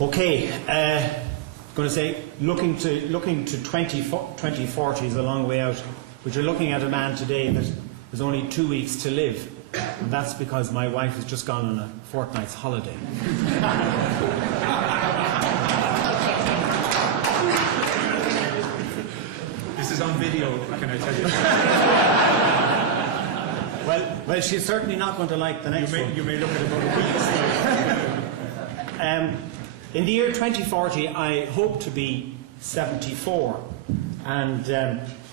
Okay, going to say looking to 2040 is a long way out, but you're looking at a man today that has only 2 weeks to live, and that's because my wife has just gone on a fortnight's holiday. This is on video, can I tell you? Well, she's certainly not going to like the next one. You may look at it over weeks. In the year 2040, I hope to be 74. And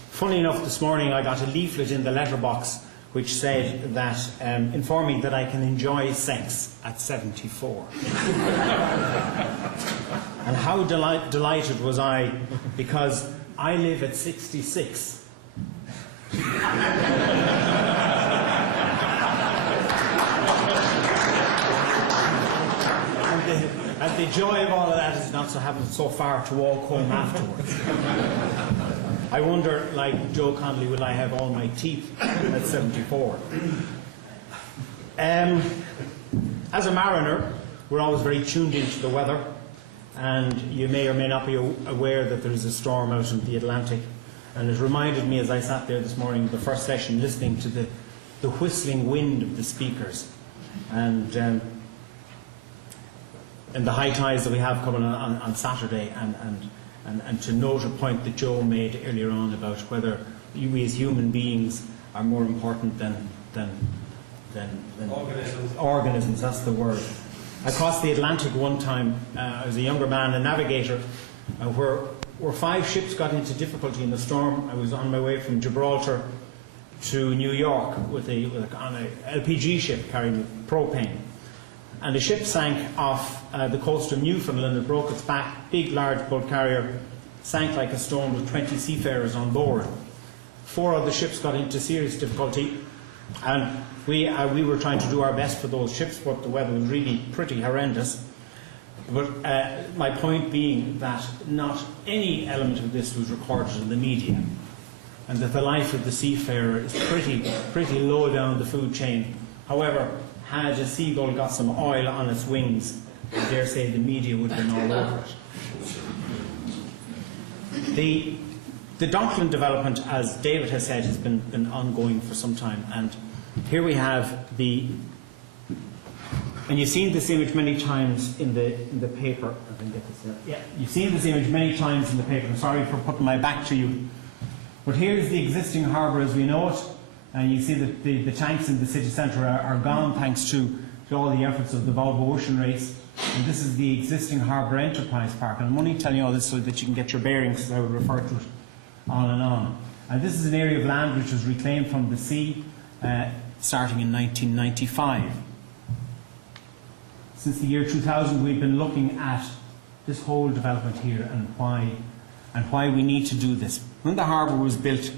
funnily enough, this morning I got a leaflet in the letterbox which said that, informing that I can enjoy sex at 74. And how delighted was I, because I live at 66. And the joy of all of that is not so having so far to walk home afterwards. I wonder, like Joe Connolly, will I have all my teeth at 74? As a mariner, we're always very tuned into the weather, and you may or may not be aware that there is a storm out in the Atlantic. And it reminded me, as I sat there this morning, the first session, listening to the whistling wind of the speakers, and the high tides that we have coming on Saturday, and to note a point that Joe made earlier on about whether we as human beings are more important than organisms. That's the word. I crossed the Atlantic one time. I was a younger man, a navigator, where 5 ships got into difficulty in the storm. I was on my way from Gibraltar to New York on an LPG ship carrying propane. And the ship sank off the coast of Newfoundland. It broke its back, big, large bulk carrier, sank like a stone with 20 seafarers on board. 4 of the ships got into serious difficulty, and we were trying to do our best for those ships, but the weather was really pretty horrendous. But my point being that not any element of this was recorded in the media, and that the life of the seafarer is pretty low down the food chain. However, had a seagull got some oil on its wings, I dare say the media would have been all over it. The Dockland development, as David has said, has been ongoing for some time, and here we have and you've seen this image many times in the paper. I can get this there. Yeah, you've seen this image many times in the paper. I'm sorry for putting my back to you, but here's the existing harbour as we know it. And you see that the tanks in the city centre are gone thanks to all the efforts of the Volvo Ocean Race. And this is the existing Harbour Enterprise Park. And I'm only telling you all this so that you can get your bearings, because I would refer to it on and on. And this is an area of land which was reclaimed from the sea starting in 1995. Since the year 2000, we've been looking at this whole development here and why we need to do this. When the harbour was built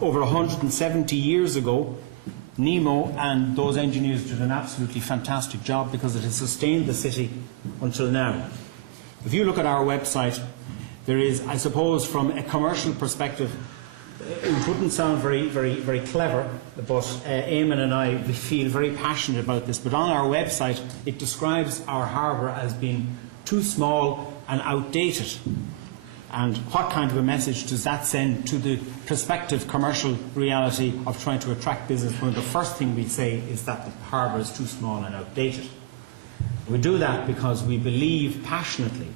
over 170 years ago, Nemo and those engineers did an absolutely fantastic job, because it has sustained the city until now. If you look at our website, there is, I suppose, from a commercial perspective, it wouldn't sound very clever, but Eamon and I feel very passionate about this. But on our website, it describes our harbour as being too small and outdated. And what kind of a message does that send to the prospective commercial reality of trying to attract business, when the first thing we say is that the harbour is too small and outdated? We do that because we believe passionately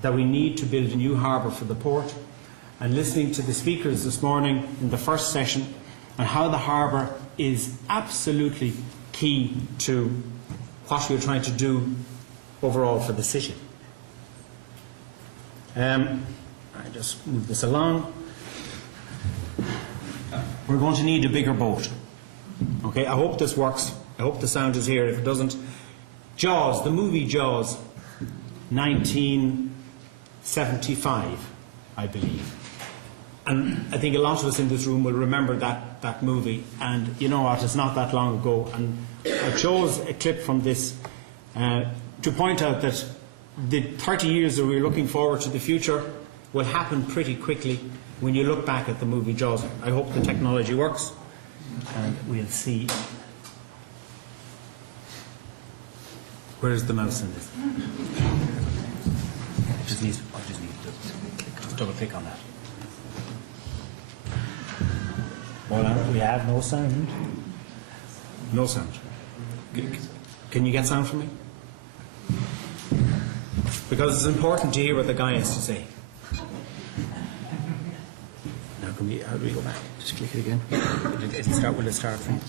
that we need to build a new harbour for the port. And listening to the speakers this morning in the first session, and how the harbour is absolutely key to what we're trying to do overall for the city. I just move this along. We're going to need a bigger boat. Okay, I hope this works. I hope the sound is here. If it doesn't, Jaws, the movie Jaws, 1975, I believe. And I think a lot of us in this room will remember that movie. And you know what, it's not that long ago. And I chose a clip from this to point out that the 30 years that we're looking forward to the future will happen pretty quickly when you look back at the movie Jaws. I hope the technology works, and we'll see. Where's the mouse in this? just need to double click on that. Well, we have no sound. No sound. Can you get sound from me? Because it's important to hear what the guy has to say. Now, how do we go back? Just click it again. Will it start from?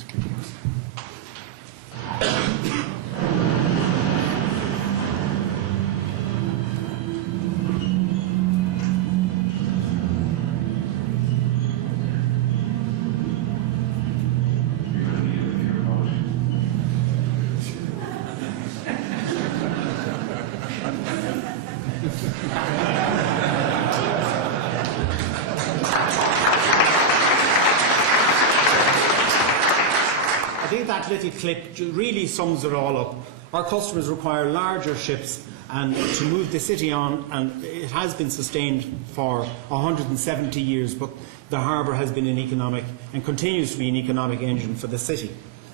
That little clip really sums it all up. Our customers require larger ships and to move the city on, and it has been sustained for 170 years, but the harbour has been an economic and continues to be an economic engine for the city.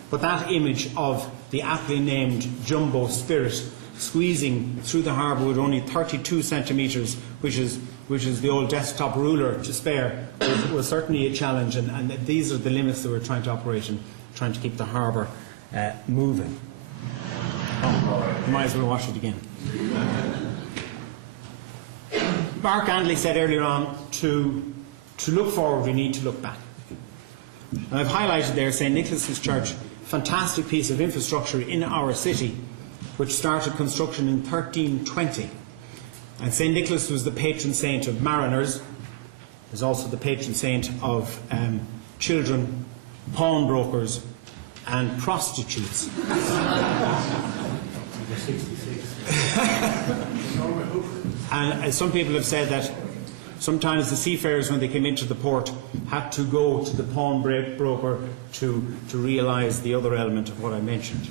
But that image of the aptly named Jumbo Spirit squeezing through the harbour with only 32 centimetres, which is the old desktop ruler to spare, was certainly a challenge, and these are the limits that we're trying to operate in, trying to keep the harbour moving. Oh, might as well watch it again. Mark Andley said earlier on, to look forward we need to look back. And I've highlighted there St. Nicholas's Church, fantastic piece of infrastructure in our city, which started construction in 1320. And St. Nicholas was the patron saint of mariners. He's also the patron saint of children, pawnbrokers and prostitutes. And some people have said that sometimes the seafarers, when they came into the port, had to go to the pawnbroker to realise the other element of what I mentioned.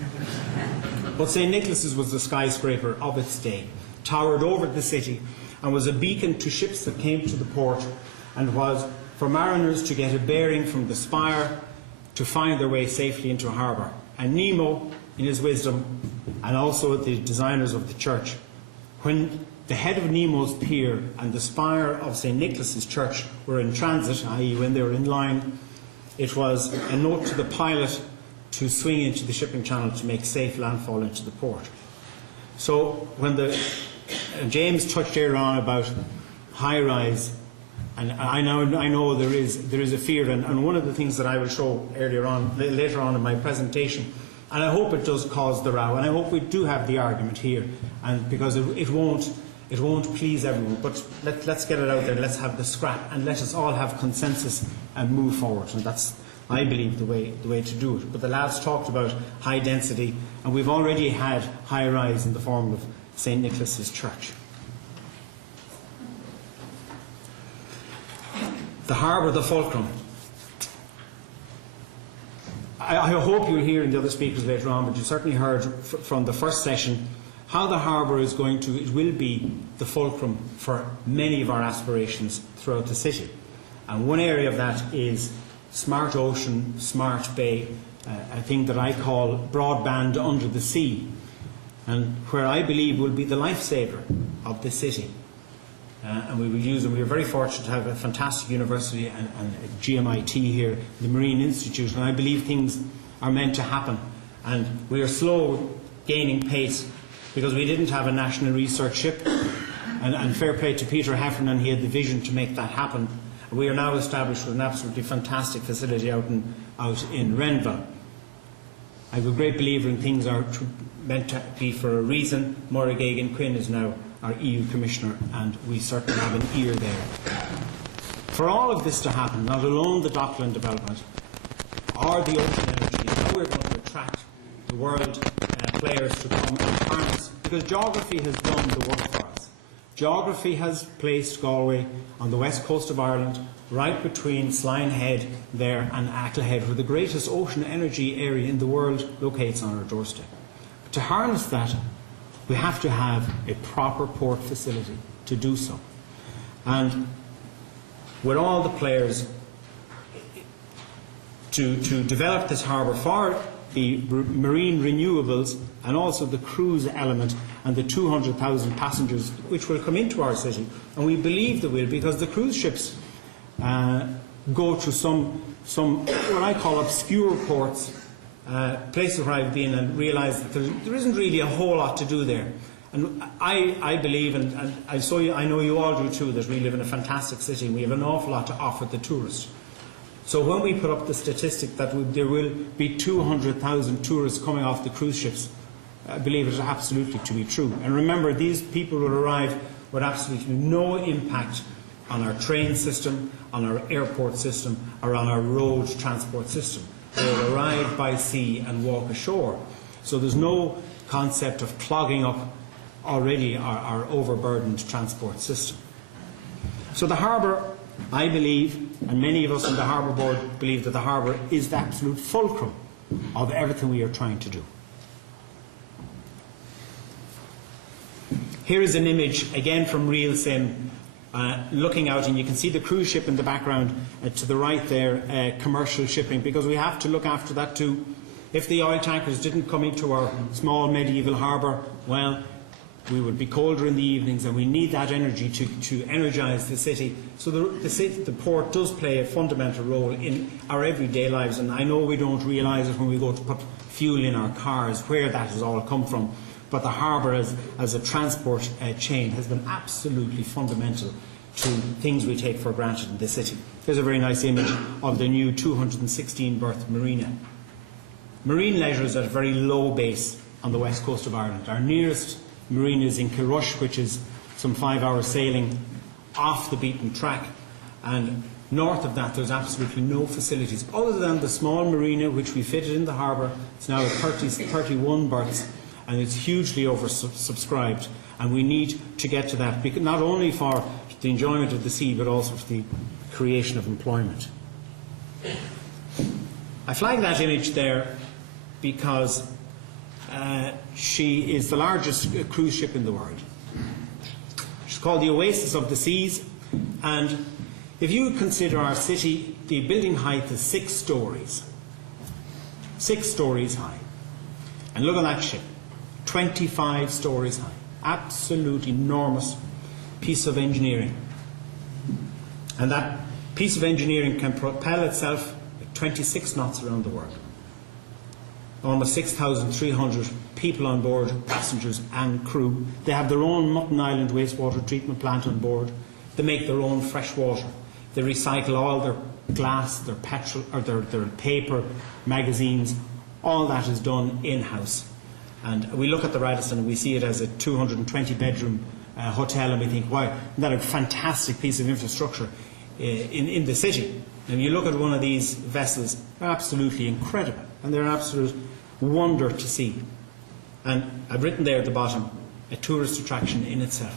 But St. Nicholas's was the skyscraper of its day, towered over the city, and was a beacon to ships that came to the port, and was for mariners to get a bearing from the spire to find their way safely into harbour. And Nemo, in his wisdom, and also the designers of the church, when the head of Nemo's pier and the spire of St. Nicholas's Church were in transit, i.e. when they were in line, it was a note to the pilot to swing into the shipping channel to make safe landfall into the port. So when James touched earlier on about high-rise, and I know there is a fear, and one of the things that I will show later on in my presentation, and I hope it does cause the row, and I hope we do have the argument here, and because it won't please everyone, but let's get it out there, let's have the scrap, and let us all have consensus and move forward, and that's, I believe, the way to do it. But the lads talked about high density, and we've already had high rise in the form of St. Nicholas's Church. The harbour, the fulcrum. I hope you'll hear in the other speakers later on, but you certainly heard from the first session how the harbour it will be the fulcrum for many of our aspirations throughout the city. And one area of that is smart ocean, smart bay, a thing that I call broadband under the sea, and where I believe will be the lifesaver of the city. And we will use them. We are very fortunate to have a fantastic university and GMIT here, the Marine Institute, and I believe things are meant to happen. And we are slow gaining pace because we didn't have a national research ship. And fair play to Peter Heffernan, he had the vision to make that happen. And we are now established with an absolutely fantastic facility out in Renville. I'm a great believer in things are meant to be for a reason. Maura Gagan Quinn is now our EU Commissioner, and we certainly have an ear there. For all of this to happen, not alone the Dockland development, or the ocean energy, how we're going to attract the world players to come and harness, because geography has done the work for us. Geography has placed Galway on the west coast of Ireland, right between Sligo Head there and Achill Head, where the greatest ocean energy area in the world locates on our doorstep. But to harness that, we have to have a proper port facility to do so. And with all the players to develop this harbour for the marine renewables and also the cruise element and the 200,000 passengers which will come into our city. And we believe they will, because the cruise ships go to some what I call obscure ports, places where I've been and realised that there isn't really a whole lot to do there. And I believe, and I know you all do too, that we live in a fantastic city and we have an awful lot to offer the tourist. So when we put up the statistic that there will be 200,000 tourists coming off the cruise ships, I believe it is absolutely to be true. And remember, these people will arrive with absolutely no impact on our train system, on our airport system, or on our road transport system. They will arrive by sea and walk ashore. So there's no concept of clogging up already our overburdened transport system. So the harbour, I believe, and many of us on the Harbour Board believe, that the harbour is the absolute fulcrum of everything we are trying to do. Here is an image again from Real Sim, looking out, and you can see the cruise ship in the background to the right there, commercial shipping, because we have to look after that too. If the oil tankers didn't come into our small medieval harbour, well, we would be colder in the evenings, and we need that energy to energise the city. So the port does play a fundamental role in our everyday lives, and I know we don't realise it when we go to put fuel in our cars, where that has all come from. But the harbour as a transport chain has been absolutely fundamental to things we take for granted in the city. Here's a very nice image of the new 216-berth marina. Marine leisure is at a very low base on the west coast of Ireland. Our nearest marina is in Kilrush, which is some 5 hours sailing off the beaten track. And north of that, there's absolutely no facilities other than the small marina which we fitted in the harbour. It's now at 31 berths. And it's hugely oversubscribed, and we need to get to that, not only for the enjoyment of the sea, but also for the creation of employment. I flag that image there because she is the largest cruise ship in the world. She's called the Oasis of the Seas, and if you consider our city, the building height is 6 stories. 6 stories high. And look at that ship. 25 stories high. Absolutely enormous piece of engineering. And that piece of engineering can propel itself at 26 knots around the world. Almost 6,300 people on board, passengers and crew. They have their own Mutton Island wastewater treatment plant on board. They make their own fresh water. They recycle all their glass, their petrol, or their paper, magazines. All that is done in-house. And we look at the Radisson and we see it as a 220-bedroom hotel, and we think, wow, isn't that a fantastic piece of infrastructure in the city? And you look at one of these vessels, they're absolutely incredible, and they're an absolute wonder to see. And I've written there at the bottom, a tourist attraction in itself.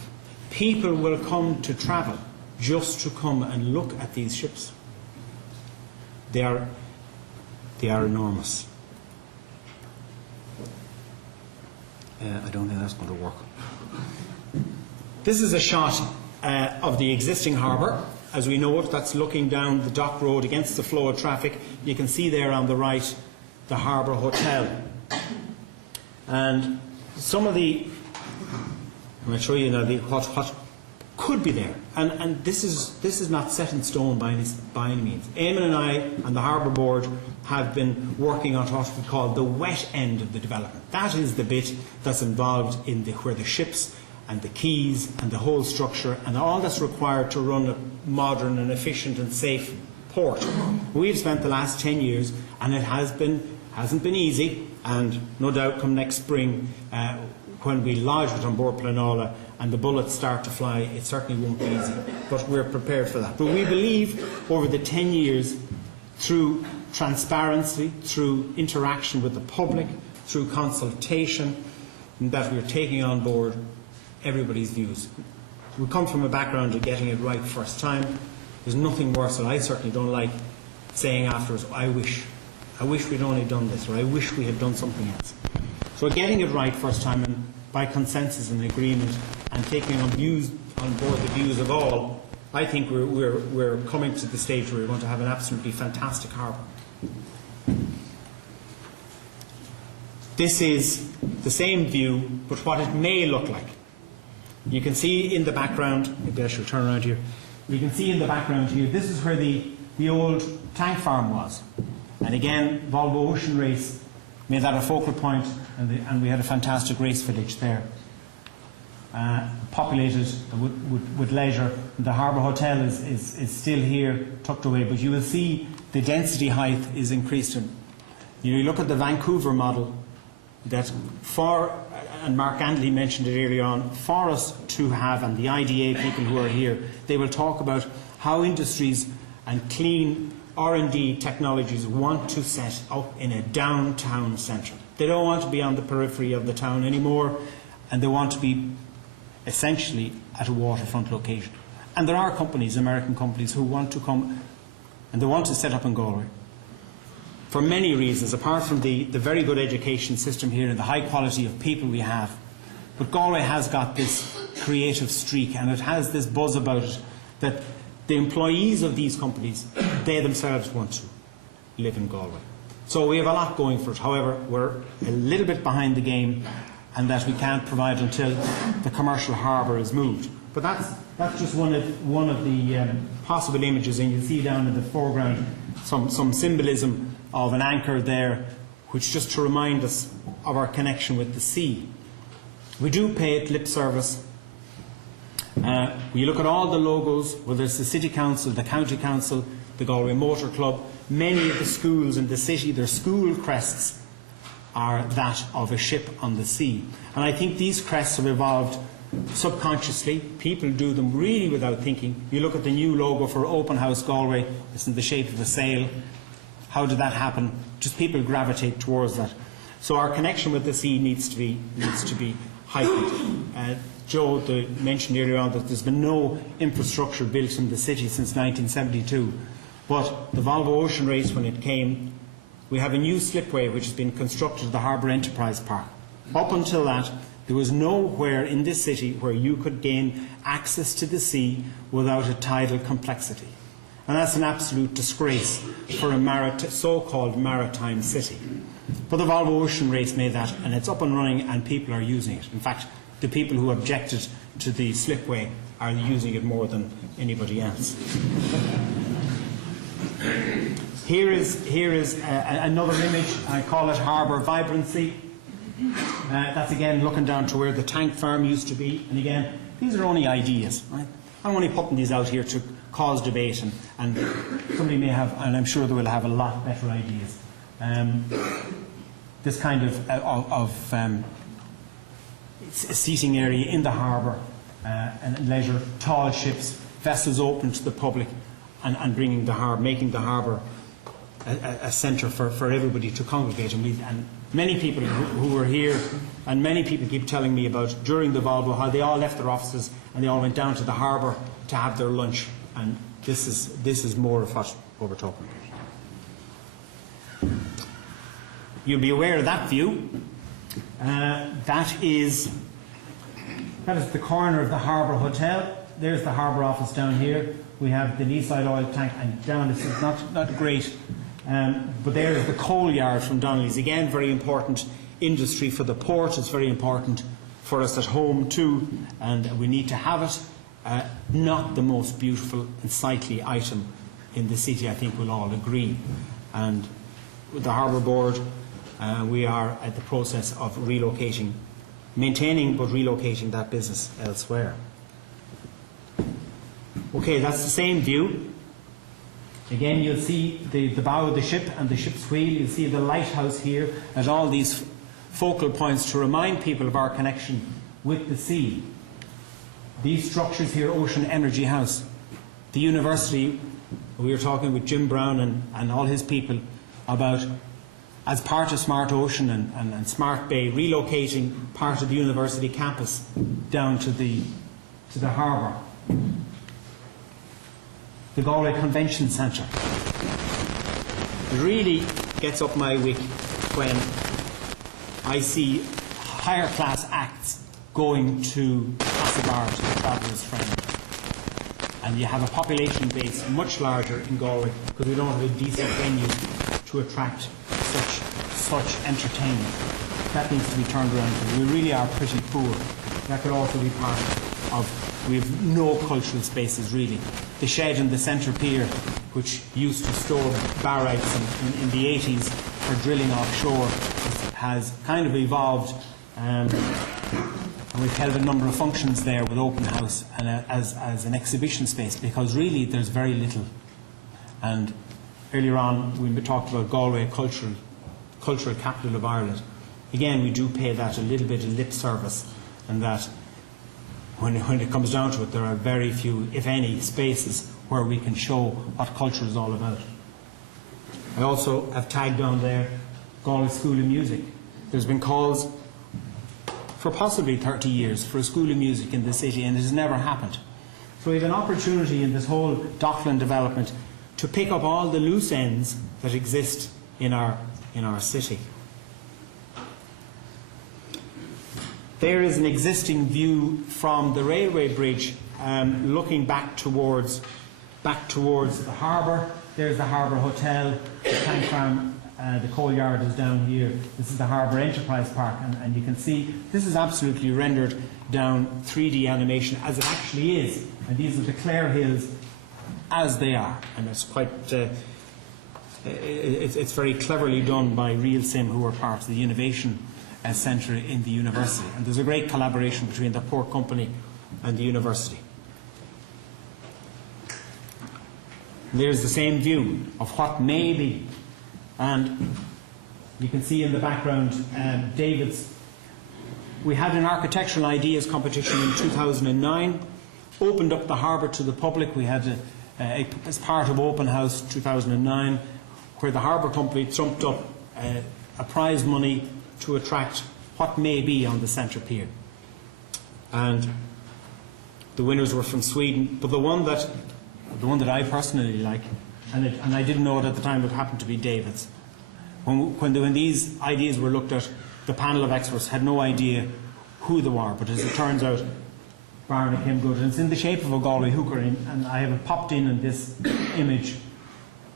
People will come to travel just to come and look at these ships. They are enormous. I don't think that's going to work. This is a shot of the existing harbour. As we know it, that's looking down the dock road against the flow of traffic. You can see there on the right the Harbour Hotel. And some of the, I'm going to show you now what could be there. And this is not set in stone by any means. Eamon and I and the Harbour Board have been working on what we call the wet end of the development. That is the bit that's involved in where the ships and the quays and the whole structure and all that's required to run a modern and efficient and safe port. We've spent the last 10 years, and it hasn't been easy, and no doubt come next spring when we lodge it on board Planola and the bullets start to fly, it certainly won't be easy, but we're prepared for that. But we believe over the 10 years, through transparency, through interaction with the public, through consultation, that we're taking on board everybody's views. We come from a background of getting it right first time. There's nothing worse, and I certainly don't like saying afterwards, I wish we'd only done this, or I wish we had done something else. So getting it right first time, and by consensus and agreement, and taking on board the views of all, I think we're coming to the stage where we're going to have an absolutely fantastic harbour. this is the same view, but what it may look like. You can see in the background, maybe I should turn around here. You can see in the background here, this is where the old tank farm was. And again, Volvo Ocean Race made that a focal point, and we had a fantastic race village there. Populated with leisure. The Harbour Hotel is still here, tucked away, but you will see the density height is increased. You look at the Vancouver model, that and Mark Andley mentioned it earlier on, for us to have, and the IDA people who are here, they will talk about how industries and clean R&D technologies want to set up in a downtown centre. They don't want to be on the periphery of the town anymore, and they want to be essentially at a waterfront location. And there are companies, American companies, who want to come and they want to set up in Galway. For many reasons, apart from the very good education system here and the high quality of people we have. But Galway has got this creative streak, and it has this buzz about it that the employees of these companies, they themselves want to live in Galway. So we have a lot going for it. However, we're a little bit behind the game, and that we can't provide until the commercial harbour is moved. But that's just one of the possible images, and you see down in the foreground some symbolism of an anchor there, which just to remind us of our connection with the sea. We do pay it lip service. When you look at all the logos, whether it's the City Council, the County Council, the Galway Motor Club, many of the schools in the city, their school crests are that of a ship on the sea. And I think these crests have evolved subconsciously. People do them really without thinking. You look at the new logo for Open House Galway, it's in the shape of a sail. How did that happen? Just people gravitate towards that. So our connection with the sea needs to be heightened. Joe mentioned earlier on that there's been no infrastructure built in the city since 1972. But the Volvo Ocean Race, when it came, we have a new slipway which has been constructed at the Harbour Enterprise Park. Up until that, there was nowhere in this city where you could gain access to the sea without a tidal complexity. And that's an absolute disgrace for a so-called maritime city. But the Volvo Ocean Race made that, and it's up and running, and people are using it. In fact, the people who objected to the slipway are using it more than anybody else. Here is another image. I call it harbour vibrancy. That's again looking down to where the tank farm used to be. And again, these are only ideas, right? I'm only putting these out here to cause debate, and somebody may have, and I'm sure they will have a lot better ideas. This kind of seating area in the harbour, and leisure, tall ships, vessels open to the public, and bringing the harbour, making the harbour a centre for everybody to congregate. And many people who were here, and many people keep telling me about during the Volvo how they all left their offices and they all went down to the harbour to have their lunch. And this is more of what we're talking about. You'll be aware of that view. That is the corner of the Harbour Hotel. There's the harbour office down here. We have the Leaside oil tank, and down this is not great. But there is the coal yard from Donnelly's. Again, very important industry for the port. It's very important for us at home too, and we need to have it. Not the most beautiful and sightly item in the city, I think we'll all agree. And with the Harbour Board, we are at the process of relocating, maintaining but relocating that business elsewhere. Okay, that's the same view. Again, you'll see the bow of the ship and the ship's wheel. You'll see the lighthouse here at all these focal points to remind people of our connection with the sea. These structures here, Ocean Energy House. The university, we were talking with Jim Brown and all his people about, as part of Smart Ocean and Smart Bay, relocating part of the university campus down to the harbour. The Galway Convention Centre. It really gets up my wick when I see higher class acts going to Castlebar, to the Traveller's Friend. And you have a population base much larger in Galway because we don't have a decent venue to attract such entertainment. That needs to be turned around. We really are pretty poor. That could also be part of, we have no cultural spaces really. The shed in the centre pier, which used to store barracks in the 80s for drilling offshore, has kind of evolved. And we've held a number of functions there with open house and as an exhibition space, because really there's very little. And earlier on we talked about Galway, cultural capital of Ireland. Again, we do pay that a little bit of lip service, and that when it comes down to it, there are very few, if any, spaces where we can show what culture is all about. I also have tagged down there Galway School of Music. There's been calls for possibly 30 years for a school of music in the city, and it has never happened. So we have an opportunity in this whole Dockland development to pick up all the loose ends that exist in our city. There is an existing view from the railway bridge looking back towards the harbour. There's the Harbour Hotel, the tank farm, the coal yard is down here. This is the Harbour Enterprise Park, and you can see this is absolutely rendered down 3D animation as it actually is. And these are the Clare Hills as they are, and it's quite it's very cleverly done by RealSim, who are part of the innovation centre in the university, and there's a great collaboration between the port company and the university. There's the same view of what may be, and you can see in the background David's. We had an architectural ideas competition in 2009, opened up the harbour to the public. We had as part of Open House 2009, where the harbour company trumped up a prize money to attract what may be on the centre pier. And the winners were from Sweden, but the one that I personally like, and I didn't know it at the time, it happened to be David's. When these ideas were looked at, the panel of experts had no idea who they were, but as it turns out, Barna came good, and it's in the shape of a Galway hooker, and I have it popped in this image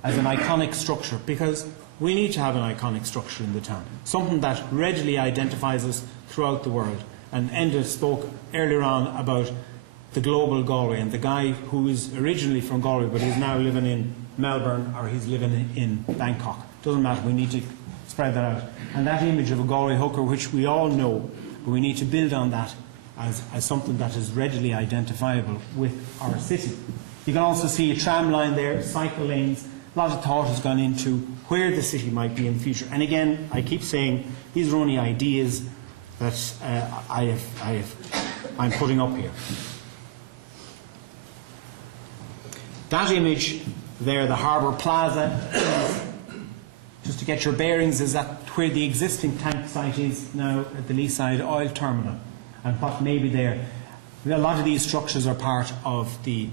as an iconic structure, because we need to have an iconic structure in the town, something that readily identifies us throughout the world. And Enda spoke earlier on about the global Galway, and the guy who is originally from Galway but is now living in Melbourne, or he's living in Bangkok. Doesn't matter, we need to spread that out. And that image of a Galway hooker, which we all know, but we need to build on that as something that is readily identifiable with our city. You can also see a tram line there, cycle lanes. A lot of thought has gone into where the city might be in the future. And again, I keep saying these are only ideas that I'm putting up here. That image there, the Harbour Plaza, just to get your bearings, is that where the existing tank site is now at the Leaside Oil Terminal, and what may be there. A lot of these structures are part of the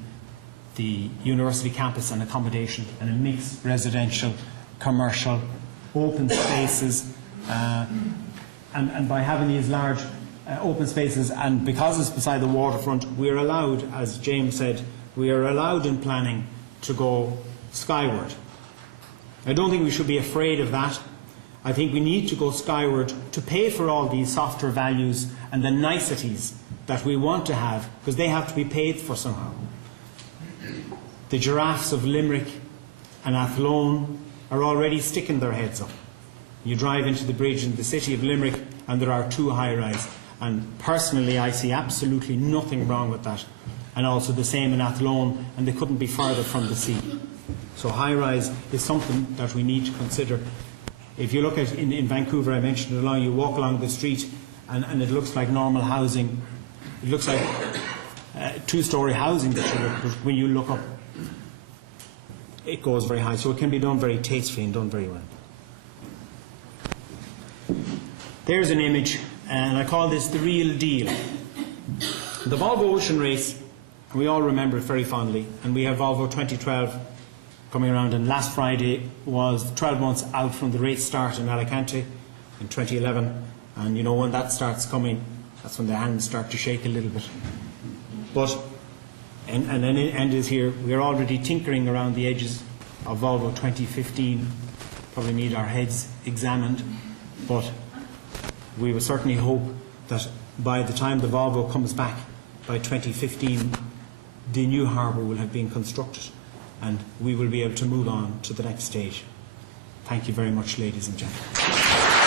university campus and accommodation, and a mixed residential, commercial, open spaces, and by having these large open spaces, and because it's beside the waterfront, we're allowed, as James said, we are allowed in planning to go skyward. I don't think we should be afraid of that. I think we need to go skyward to pay for all these softer values and the niceties that we want to have, because they have to be paid for somehow. The giraffes of Limerick and Athlone are already sticking their heads up. You drive into the bridge in the city of Limerick and there are two high-rise, and personally I see absolutely nothing wrong with that. And also the same in Athlone, and they couldn't be further from the sea. So high-rise is something that we need to consider. If you look at in Vancouver, I mentioned it along, you walk along the street and it looks like normal housing. It looks like two-storey housing, but when you look up, it goes very high. So it can be done very tastefully and done very well. There's an image, and I call this the real deal. The Volvo Ocean Race, we all remember it very fondly, and we have Volvo 2012 coming around, and last Friday was 12 months out from the race start in Alicante in 2011, and you know when that starts coming, that's when the hands start to shake a little bit. But, and then it is here, we are already tinkering around the edges of Volvo 2015, probably need our heads examined, but we will certainly hope that by the time the Volvo comes back, by 2015, the new harbour will have been constructed and we will be able to move on to the next stage. Thank you very much, ladies and gentlemen.